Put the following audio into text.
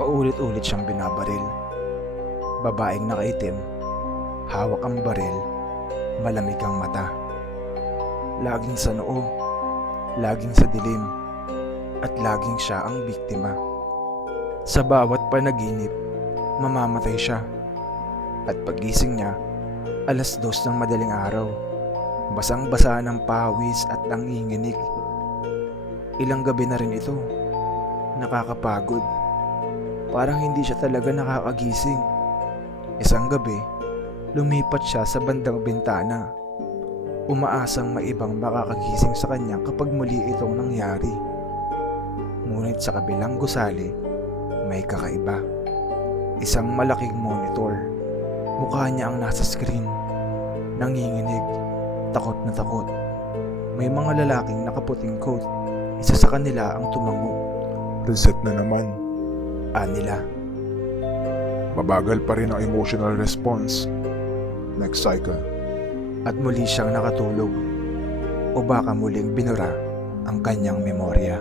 Paulit-ulit siyang binabaril. Babaeng nakaitim, hawak ang baril, malamig ang mata. Laging sa noo, laging sa dilim, at laging siya ang biktima. Sa bawat panaginip, mamamatay siya. At pagising niya, 2:00 ng madaling araw, basang-basa ng pawis at nanginginig. Ilang gabi na rin ito, nakakapagod. Parang hindi siya talaga nakakagising. Isang gabi, lumipat siya sa bandang bintana, umaasang maibang makakagising sa kanya kapag muli itong nangyari. Ngunit sa kabilang gusali, may kakaiba. Isang malaking monitor. Mukha niya ang nasa screen. Nanginginig, takot na takot. May mga lalaking nakaputing coat. Isa sa kanila ang tumango. Reset na naman. Anila. Mabagal pa rin ang emotional response. Next cycle. At muli siyang nakatulog. O baka muling binura ang kanyang memorya.